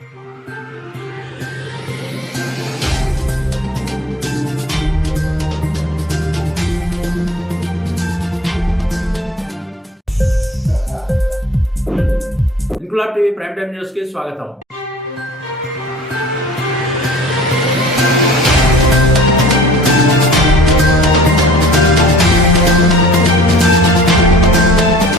Inquilab TV prime time news కి స్వాగతం.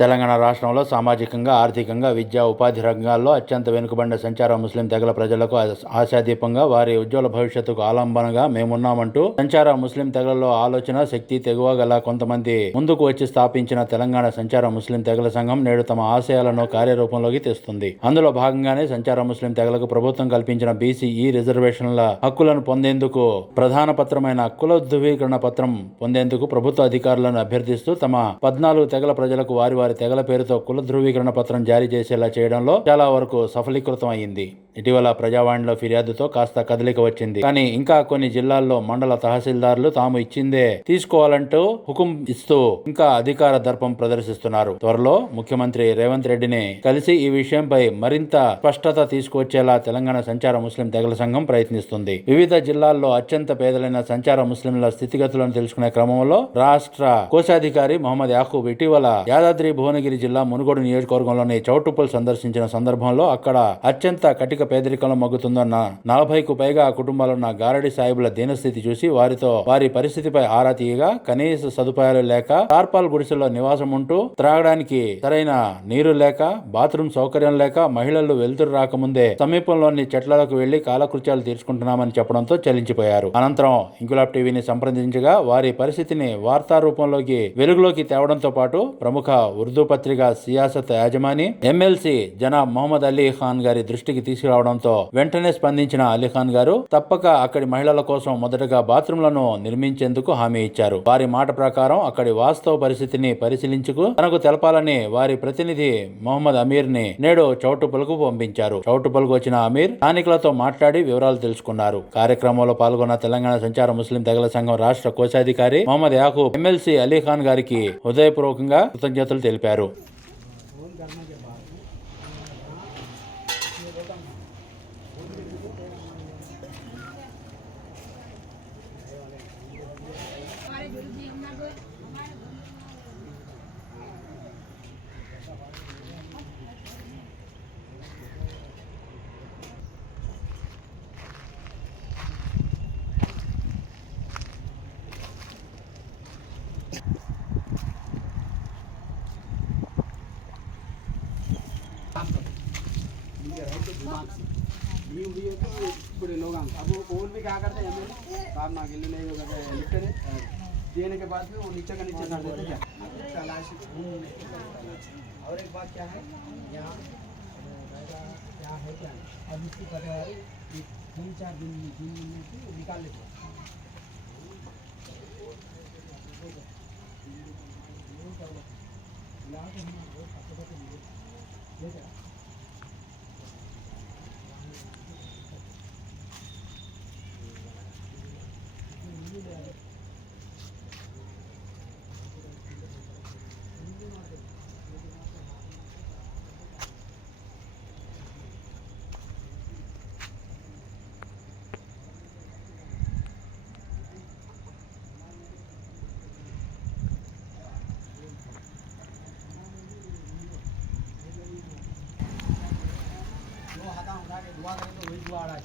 తెలంగాణ రాష్ట్రంలో సామాజికంగా, ఆర్థికంగా, విద్యా, ఉపాధి రంగాల్లో అత్యంత వెనుకబడిన సంచార ముస్లిం తెగల ప్రజలకు ఆశాదీపంగా, వారి ఉజ్వల భవిష్యత్తుకు ఆలంబనగా మేమున్నామంటూ సంచార ముస్లిం తెగలలో ఆలోచన శక్తి, తెగువ గల కొంతమంది ముందుకు వచ్చి స్థాపించిన తెలంగాణ సంచార ముస్లిం తెగల సంఘం నేడు తమ ఆశయాలను కార్యరూపంలోకి తెస్తుంది. అందులో భాగంగానే సంచార ముస్లిం తెగలకు ప్రభుత్వం కల్పించిన బీసీ రిజర్వేషన్ల హక్కులను పొందేందుకు ప్రధాన పత్రమైన కుల ధృవీకరణ పత్రం పొందేందుకు ప్రభుత్వ అధికారులను అభ్యర్థిస్తూ తమ 14 తెగల ప్రజలకు వారి తెగల పేరుతో కుల ధృవీకరణ పత్రం జారీ చేసేలా చేయడంలో చాలా వరకు సఫలీకృతం అయ్యింది. ఇటీవల ప్రజావాణిలో ఫిర్యాదుతో కాస్త కదలిక వచ్చింది. కానీ ఇంకా కొన్ని జిల్లాల్లో మండల తహసీల్దార్లు తాము ఇచ్చిందే తీసుకోవాలంటూ హుకుం ఇస్తూ ఇంకా అధికార దర్పం ప్రదర్శిస్తున్నారు. త్వరలో ముఖ్యమంత్రి రేవంత్ రెడ్డిని కలిసి ఈ విషయంపై మరింత స్పష్టత తీసుకువచ్చేలా తెలంగాణ సంచార ముస్లిం తెగల సంఘం ప్రయత్నిస్తుంది. వివిధ జిల్లాల్లో అత్యంత పేదలైన సంచార ముస్లింల స్థితిగతులను తెలుసుకునే క్రమంలో రాష్ట్ర కోశాధికారి మహమ్మద్ యాకూబ్ ఇటీవల యాదాద్రి భువనగిరి జిల్లా మునుగోడు నియోజకవర్గంలోని చౌటుప్పల్ సందర్శించిన సందర్భంలో అక్కడ అత్యంత కటిక పేదరికంలో మగ్గుతుందన్న 40కు పైగా కుటుంబాలున్న గారడి సాహిబుల దీనస్థితి చూసి వారి పరిస్థితిపై ఆరా తీయగా కనీస సదుపాయాలు లేక టార్పాల్ గుడిసెల్లో నివాసం ఉంటూ త్రాగడానికి సరైన నీరు లేక, బాత్రూమ్ సౌకర్యం లేక, మహిళలు వెలుతురు రాకముందే సమీపంలోని చెట్లకు వెళ్లి కాలకృత్యాలు తీర్చుకుంటున్నామని చెప్పడంతో చలించిపోయారు. అనంతరం ఇంక్లాబ్ టీవీని సంప్రదించగా వారి పరిస్థితిని వార్తా రూపంలోకి వెలుగులోకి తేవడంతో పాటు ప్రముఖ ఉర్దూ పత్రిక సియాసత్ యాజమాని ఎమ్మెల్సీ జనాబ్ మొహమ్మద్ అలీ ఖాన్ గారి దృష్టికి తీసుకురావడంతో వెంటనే స్పందించిన అలీ ఖాన్ గారు తప్పక అక్కడి మహిళల కోసం మొదటగా బాత్రూంలను నిర్మించేందుకు హామీ ఇచ్చారు. వారి మాట ప్రకారం అక్కడి వాస్తవ పరిస్థితిని పరిశీలించుకు తనకు తెలపాలని వారి ప్రతినిధి మొహమ్మద్ అమీర్ ని నేడు చౌటుప్పల్కు పంపించారు. చౌటుప్పల్కు వచ్చిన అమీర్ స్థానికులతో మాట్లాడి వివరాలు తెలుసుకున్నారు. కార్యక్రమంలో పాల్గొన్న తెలంగాణ సంచార ముస్లిం తెగల సంఘం రాష్ట్ర కోశాధికారి మహమ్మద్ యాకూబ్ ఎమ్మెల్సీ అలీ ఖాన్ గారికి హృదయపూర్వకంగా కృతజ్ఞతలు తెలిపారు. बड़े लोग अब और भी क्या करते हैं साहब ना गिल्ली नहीं लिखते देने के बाद भी वो नीचे का नीचे कर देते हैं तलाशी और एक बात क्या है यहाँ क्या है क्या अब इसकी पटवारी 3-4 दिन में निकाल लेते हैं दुआ करें तो वही दुआ आ रहा है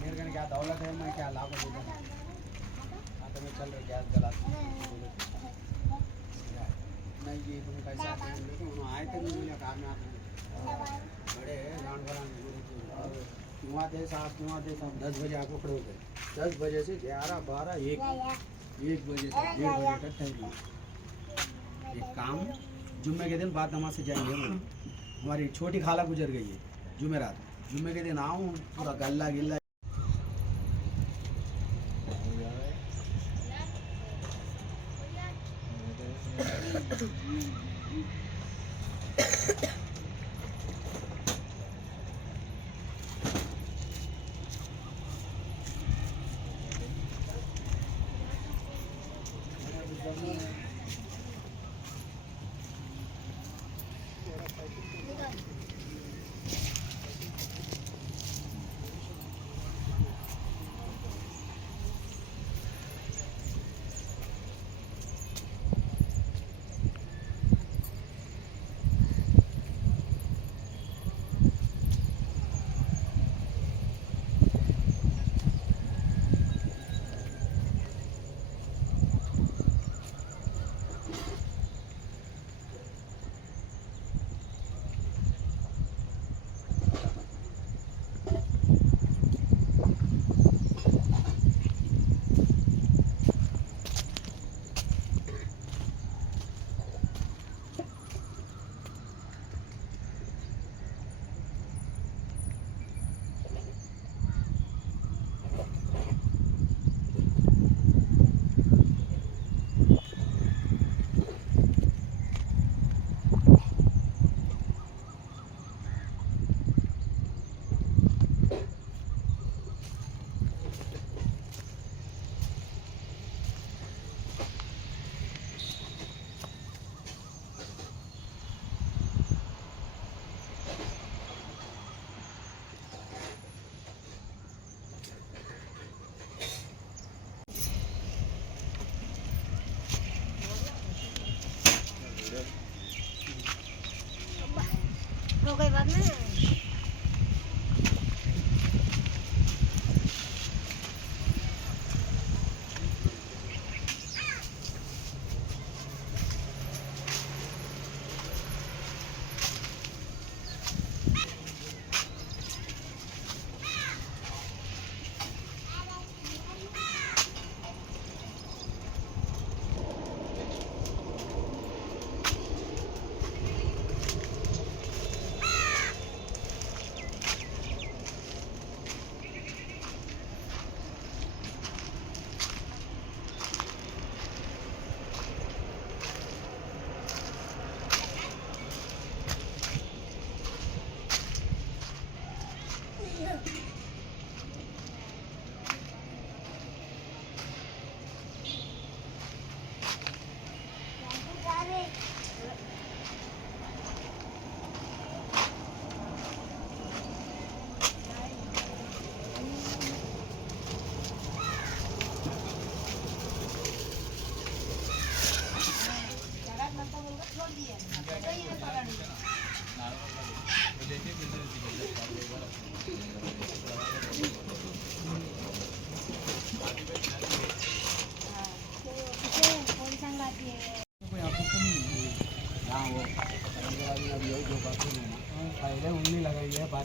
मेरे कहने क्या दौलत है मैं क्या लाभ देता हूँ हाँ तो मैं चल रहा गैस जला नहीं ये तुम कैसा आए थे नहीं कार में आते बड़े गांड क्यों आते साहब 10 बजे आपको खड़े होते 10 बजे से 11, 12, 1 बजे से 1:30 बजे तक टाइम एक काम जुम्मे के दिन बाद नमाज से जाएंगे हमारी छोटी खाला गुजर गई है जुमेरात जुम्मे के दिन आऊँ पूरा गल्ला गिल्ला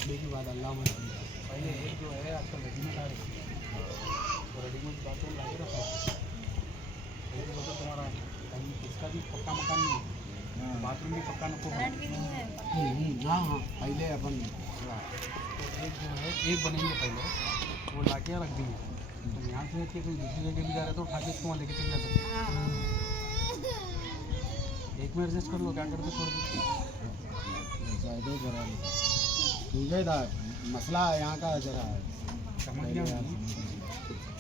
कपड़े की बात अल्लाह मत कीजिए। पहले एक जो है आजकल रेडीमेड आ रही है, तो रेडीमेड बाथरूम ला के रखा है। पहले तो तुम्हारा कहीं किसका भी पक्का मकान नहीं है, बाथरूम भी पक्का नको है। हाँ हाँ, पहले अपन थोड़ा तो एक जो है एक बनेंगे पहले, वो ला के रख देंगे। तो यहाँ से कि कोई दूसरी जगह भी जा रहे तो उठा के इसको वहाँ लेके चले जा सकते। एक में एडजस्ट कर लो, क्या करते छोड़ दो। ठीक है था मसला यहाँ का जरा समझ गया।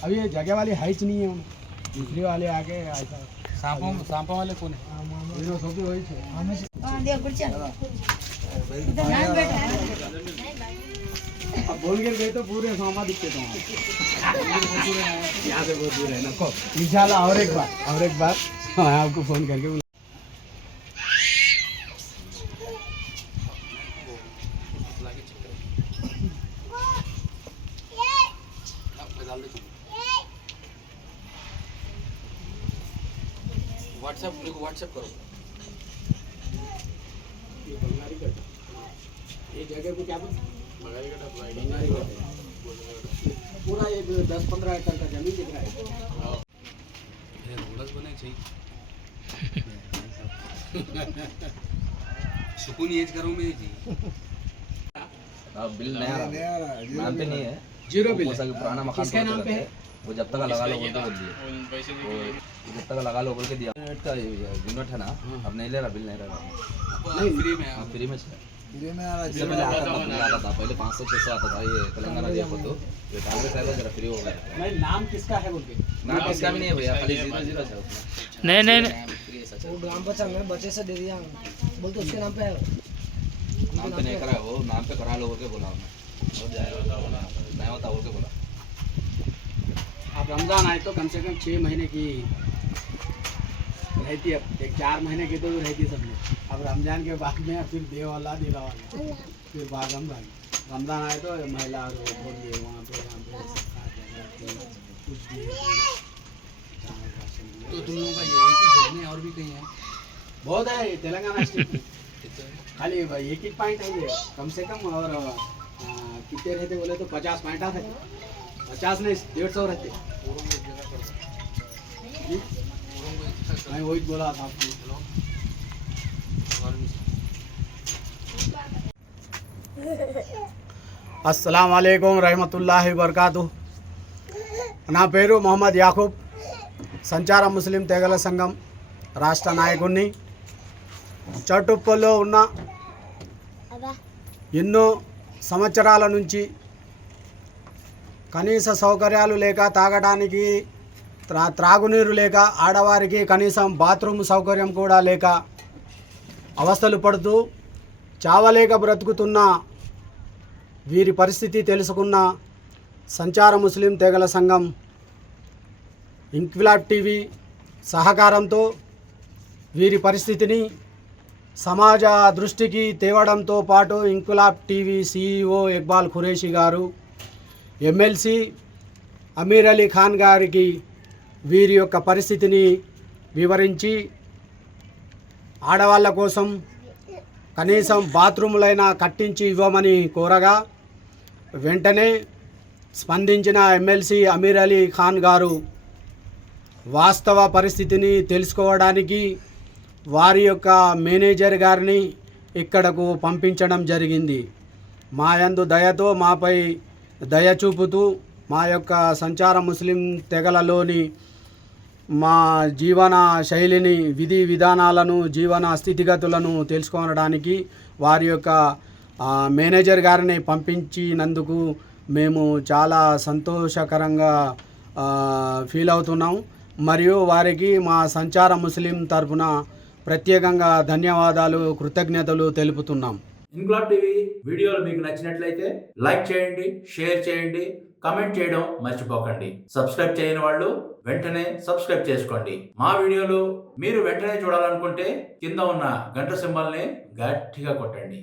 अभी ये जगह वाली हाइच नहीं है, दूसरी वाले आके ऐसा सांपा वाले कौन है? सोपी वही है। अब बोल के गए तो पूरे सांपा दिखते थे यहाँ से बहुत दूर है ना को। इंशाल्लाह और एक बार मैं आपको फोन करके व्हाट्सएप करो। ये बंगाली कट, ये जगह को क्या बोलते हैं? बंगाली कट। पूरा ये 10-15 एकड़ का जमीन दिख रहा है। ये रोडस बने चाहिए। सुकून एज करो में जी। अब बिल नया नाम पे नहीं है, जीरो बिल है पुराना मकान किसके नाम पे है? वो जब तक लगा लो बोल के दिया, जब तक लगा लो बोल के दिया। यूनिट है ना, अब नहीं ले रहा, बिल नहीं ले रहा। नहीं फ्री में हाँ फ्री में है। फ्री में आ रहा इससे पहले आता था, पहले 500-600 आता था। ये तेलंगाना दिया को तो ये कांग्रेस आया जरा फ्री हो गया। भाई नाम किसका है बोल के? नाम किसका भी नहीं है भैया, खाली 0-0 है उसमें। नहीं फ्री है सच। वो ग्राम पंचायत में बच्चे से दे दिया, बोलते उसके नाम पे है। नाम पे नहीं करा, वो नाम पे करा लो बोल के बोला हमने, हो जाएगा नहीं होता बोल के बोला। अब रमज़ान आए तो कम से कम 6 महीने की रहती है, एक 4 महीने की तो रहती सब लोग। अब रमज़ान के बाद में फिर देव वाला दिला वाला, फिर बागम भाग। रमज़ान आए तो महिला बोल दिए वहाँ पे सब खा के कुछ दिए। तो तुम लोगों का ये एक ही है और भी कहीं है? बहुत है तेलंगाना स्टेट में। खाली भाई एक ही पॉइंट है ये कम से कम। और कितने रहते बोले तो 50 पॉइंट आते, 50 नहीं 150 रहते। मैं वही बोला था आपको। अस्सलाम वालेकुम रहमतुल्लाहि वबरकातुहు। నా పేరు మొహమ్మద్ యాకూబ్, సంచార ముస్లిం తెగల సంఘం రాష్ట్ర నాయకుడిని. చౌటుప్పల్లో ఉన్న ఎన్నో సంవత్సరాల నుంచి కనీస సౌకర్యాలు లేక, తాగడానికి త్రాగునీరు లేక, ఆడవారికి కనీసం బాత్రూమ్ సౌకర్యం కూడా లేక అవస్థలు పడుతూ చావలేక బ్రతుకుతున్న వీరి పరిస్థితి తెలుసుకున్న సంచార ముస్లిం తెగల సంఘం ఇంక్విలాబ్ టీవీ సహకారంతో వీరి పరిస్థితిని సమాజ దృష్టికి తేవడంతో పాటు ఇంక్విలాబ్ టీవీ CEO ఇక్బాల్ ఖురేషి గారు, ఎమ్మెల్సీ అమీర్ అలీ ఖాన్ గారికి వీరి యొక్క పరిస్థితిని వివరించి ఆడవాళ్ళ కోసం కనీసం బాత్రూములైనా కట్టించి ఇవ్వమని కోరగా వెంటనే స్పందించిన ఎమ్మెల్సీ అమీర్ అలీ ఖాన్ గారు వాస్తవ పరిస్థితిని తెలుసుకోవడానికి వారి యొక్క మేనేజర్ గారిని ఇక్కడకు పంపించడం జరిగింది. మా యందు దయతో మాపై దయ చూపుతూ మా యొక్క సంచార ముస్లిం తెగలలోని మా జీవన శైలిని, విధి విధానాలను, జీవన స్థితిగతులను తెలుసుకోవడానికి వారి యొక్క మేనేజర్ గారిని పంపించినందుకు మేము చాలా సంతోషకరంగా ఫీల్ అవుతున్నాం. మరియు వారికి మా సంచార ముస్లిం తరఫున ప్రత్యేకంగా ధన్యవాదాలు, కృతజ్ఞతలు తెలుపుతున్నాం. ఇంక్విలాబ్ టీవీ వీడియోలు మీకు నచ్చినట్లయితే లైక్ చేయండి, షేర్ చేయండి, కమెంట్ చేయడం మర్చిపోకండి. సబ్స్క్రైబ్ చేయని వాళ్ళు వెంటనే సబ్స్క్రైబ్ చేసుకోండి. మా వీడియోలు మీరు వెంటనే చూడాలనుకుంటే కింద ఉన్న గంట సింబల్ని గట్టిగా కొట్టండి.